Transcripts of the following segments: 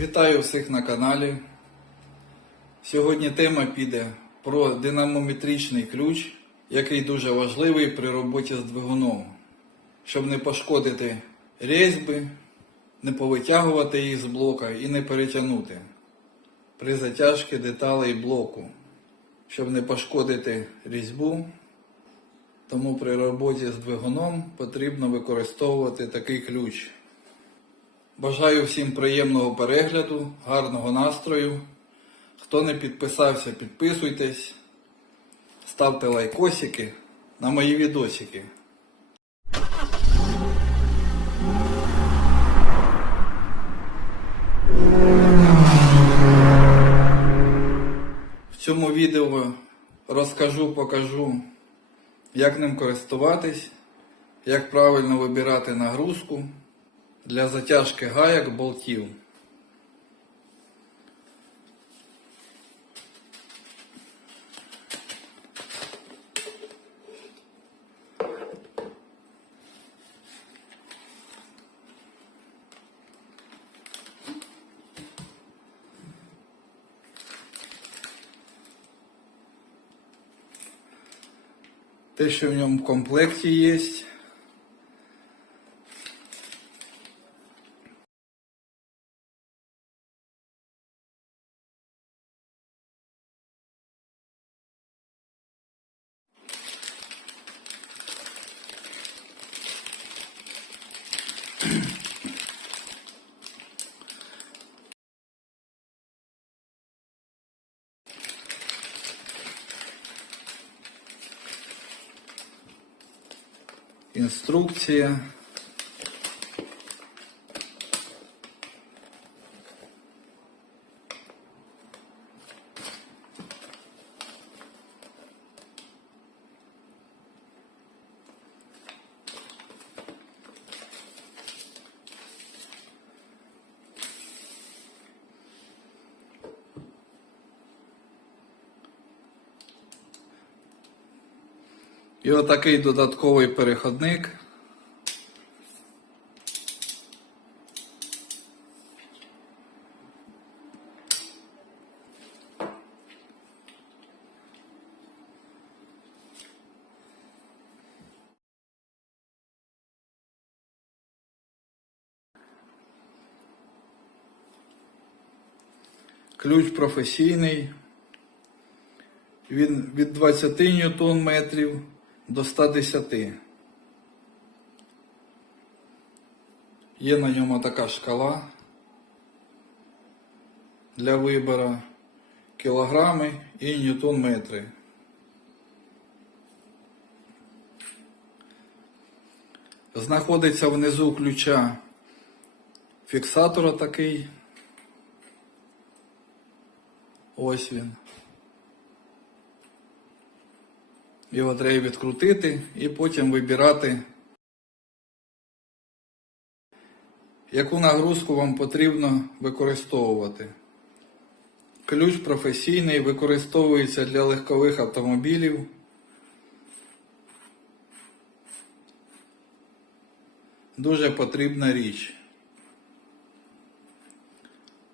Вітаю всіх на каналі. Сьогодні тема піде про динамометричний ключ, який дуже важливий при роботі з двигуном, щоб не пошкодити різьби, не повитягувати їх з блока і не перетягнути при затяжці деталей блоку, щоб не пошкодити різьбу. Тому при роботі з двигуном потрібно використовувати такий ключ. Бажаю всім приємного перегляду, гарного настрою. Хто не підписався, підписуйтесь, ставте лайкосики на мої відосики. В цьому відео розкажу, покажу, як ним користуватись, як правильно вибирати нагрузку для затяжки гаяк болтів. Те, що в ньому в комплекті є. Інструкція. І отакий додатковий переходник. Ключ професійний. Він від 20 ньютон метрів до 110. Є на ньому така шкала для вибору кілограми і ньютон метри. Знаходиться внизу ключа фіксатор такий. Ось він. Його треба відкрутити і потім вибирати, яку нагрузку вам потрібно використовувати. Ключ професійний використовується для легкових автомобілів. Дуже потрібна річ.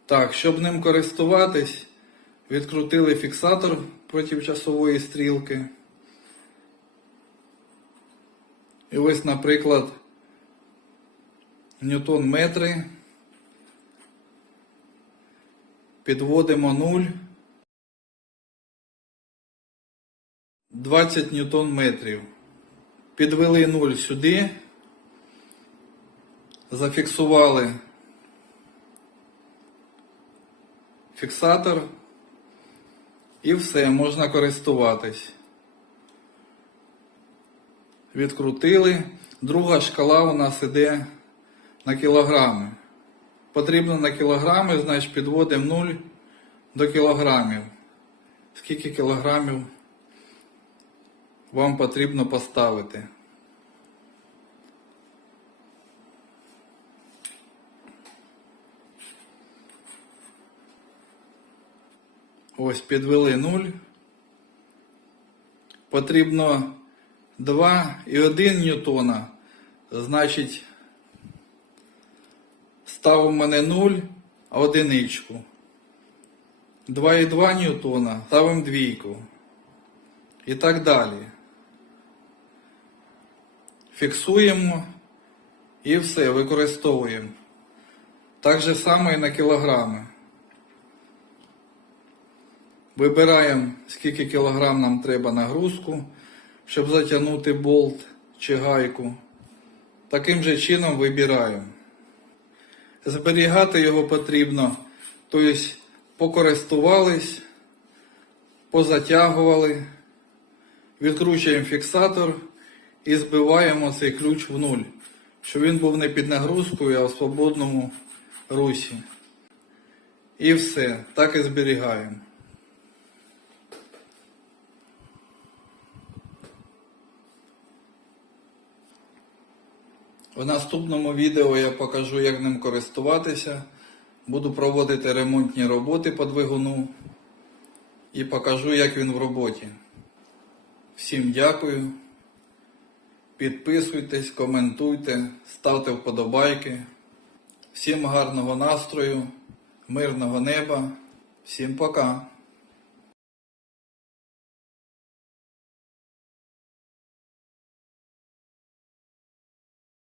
Так, щоб ним користуватись, відкрутили фіксатор проти часової стрілки. І ось, наприклад, ньютон метри. Підводимо 0. 20 ньютон метрів. Підвели 0 сюди. Зафіксували фіксатор. І все, можна користуватись відкрутили. Друга шкала у нас іде на кілограми. Потрібно на кілограми, значить підводимо 0 до кілограмів. Скільки кілограмів вам потрібно поставити? Ось підвели 0. Потрібно 2,1 ньютона, значить, став у мене 0, а одиничку. 2,2 ньютона ставимо двійку. І так далі. Фіксуємо і все, використовуємо. Так же само і на кілограми. Вибираємо, скільки кілограм нам треба нагрузку, щоб затягнути болт чи гайку. Таким же чином вибираємо. Зберігати його потрібно, тобто покористувались, позатягували, відкручуємо фіксатор і збиваємо цей ключ в нуль, щоб він був не під нагрузкою, а в свободному русі. І все, так і зберігаємо. В наступному відео я покажу, як ним користуватися. Буду проводити ремонтні роботи по двигуну і покажу, як він в роботі. Всім дякую. Підписуйтесь, коментуйте, ставте вподобайки. Всім гарного настрою, мирного неба. Всім пока.